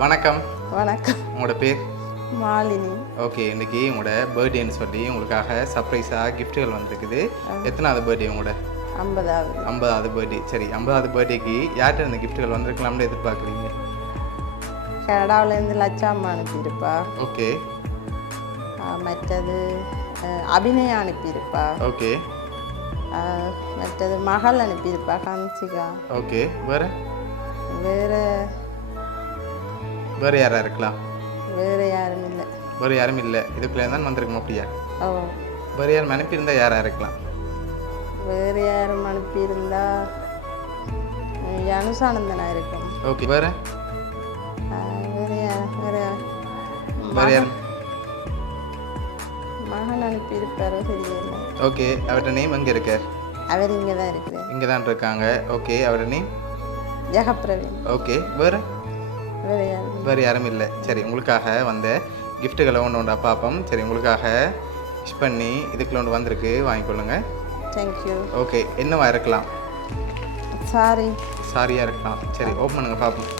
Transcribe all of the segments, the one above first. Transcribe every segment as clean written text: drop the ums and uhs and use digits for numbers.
வணக்கம். வணக்கம். உங்களோட பேர்? மாலினி. ஓகே, இன்னைக்கு உங்களோட பர்த்டேன்னு சொல்லி உங்களுக்காக சர்ப்ரைஸாக கிஃப்ட்டுகள் வந்திருக்குது. எத்தனாவது பர்த்டே உங்களோட? 50வது. 50வது பர்த்டே. சரி, 50வது பர்த்டேக்கு யார்கிட்ட இந்த கிஃப்ட்டுகள் வந்திருக்கலாம்னு எதிர்பார்க்குறீங்க? கனடாவிலேருந்து லட்சாம்மா அனுப்பியிருப்பா. ஓகே. மற்றது அபிநயா அனுப்பியிருப்பா. ஓகே. மற்றது மகள் அனுப்பியிருப்பா, ஹன்சிகா. ஓகே. வேறு வேறு வேறு யாராக இருக்கலாம்? வேறு யாரும் இல்லை. வேறு யாரும் இல்லை. இதுக்குள்ளே தான் வந்திருக்கணும் அப்படியா? ஓ. வேறு யாரும் அனுப்பியிருந்தால் யாராக இருக்கலாம்? வேறு யாரும் அனுப்பியிருந்தா அனுசானந்தனா இருக்கும். ஓகே. வேறு வேறு யார் வேறு வேறு யாரும்? மகன் அனுப்பியிருப்பாரோ தெரியல. ஓகே. அவர்கிட்ட நேம் எங்கே இருக்க? அவர் இங்கே தான் இருக்கிறார். இங்கே தான் இருக்காங்க. ஓகே. அவரோட நேம்? ஜெகப்பிரவீன். ஓகே. வேறு வேறு யாரும் வேறு யாரும் இல்லை. சரி, உங்களுக்காக வந்த கிஃப்ட்டுகளை ஒன்று பார்ப்போம். சரி, உங்களுக்காக விஷ் பண்ணி இதுக்குள்ள ஒன்று வந்திருக்கு, வாங்கிக்கொள்ளுங்க. தேங்க்யூ. ஓகே. என்னவா இருக்கலாம்? சாரி. சாரியாக இருக்கலாம். சரி, ஓப்பன் பண்ணுங்க பார்ப்போம்.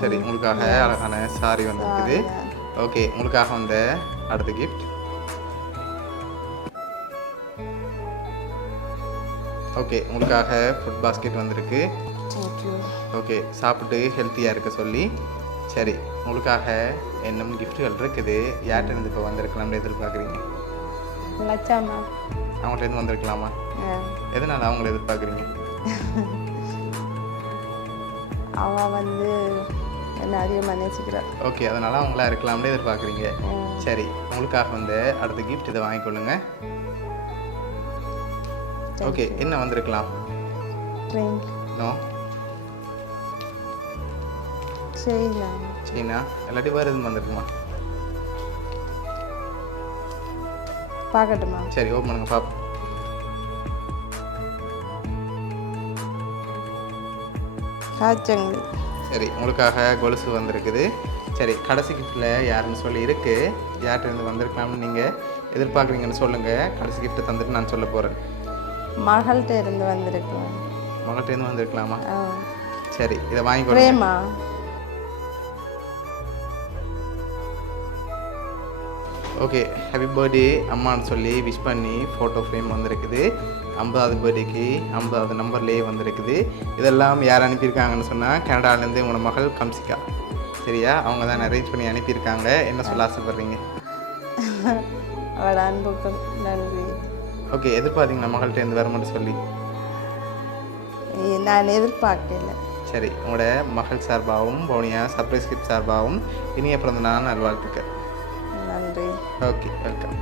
சரி, உங்களுக்காக அழகான சாரி வந்திருக்குது. ஓகே, உங்களுக்காக வந்த அடுத்த கிஃப்ட். ஓகே, உங்களுக்காக ஃபுட் பாஸ்கெட் வந்திருக்கு. தேங்க்யூ. ஓகே, சாப்பிட்டு ஹெல்த்தியாக இருக்க சொல்லி. சரி, உங்களுக்காக இன்னும் கிஃப்ட்டுகள் இருக்குது. யார்கிட்ட இப்போ வந்திருக்கலாம்னு எதிர்பார்க்குறீங்க? லட்சாம்மா. அவங்கள்ட்டேருந்து வந்திருக்கலாமா? எதனால் அவங்கள எதிர்பார்க்குறீங்க? அவள் வந்து என்ன அதிகமாக நேசிக்கிறாள். ஓகே, அதனால் அவங்களா இருக்கலாம்னு எதிர்பார்க்குறீங்க. சரி, உங்களுக்காக வந்து அடுத்த கிஃப்ட் இதை வாங்கிக்கொள்ளுங்க. ஓகே, என்ன வந்திருக்கலாம்? ட்ரெயின். நோ. சீனா இல்லாட்டி வேறு எதுவும் வந்திருக்குமா? பார்க்கட்டுமா? சரி, ஓப்பன் பண்ணுங்க பார்ப்போம். காய்ச்சங்கள். சரி, உங்களுக்காக கொலுசு வந்திருக்குது. சரி, கடைசி கிஃப்ட்டில் யாருன்னு சொல்லி இருக்குது, யார்கிட்ட இருந்து வந்திருக்கலாம்னு நீங்கள் எதிர்பார்க்குறீங்கன்னு சொல்லுங்கள். கடைசி கிஃப்ட்டை தந்துட்டு நான் சொல்ல போகிறேன். மகள்கிட்ட இருந்து வந்திருக்கலாம். மகள்கிட்ட இருந்து வந்திருக்கலாமா? சரி, இதை வாங்கிக்கோ. பிரேமா. ஓகே, ஹாப்பி பர்த்டே அம்மான்னு சொல்லி விஷ் பண்ணி ஃபோட்டோ ஃப்ரேம் வந்திருக்குது. 50வது பர்த்டேக்கு 50வது நம்பர்லேயே வந்திருக்குது. இதெல்லாம் யார் அனுப்பியிருக்காங்கன்னு சொன்னால் கனடாலேருந்து உங்களோட மகள் கம்சிகா. சரியா? அவங்க தான் அரேஞ்ச் பண்ணி அனுப்பியிருக்காங்க. என்ன சொல்ல ஆசைப்பட்றீங்க? அவளோட அன்புக்கு நன்றி. ஓகே, எதிர்பார்த்தீங்களா மகள்கிட்ட இருந்து வர மட்டும் சொல்லி? நான் எதிர்பார்க்கல. சரி, உங்களோட மகள் சார்பாகவும் பவுனியா சர்ப்ரைஸ் கிஃப்ட் சார்பாகவும் இனிய பிறந்த நாள் நல்வாழ்த்துக்கள். நன்றி. Okay, welcome.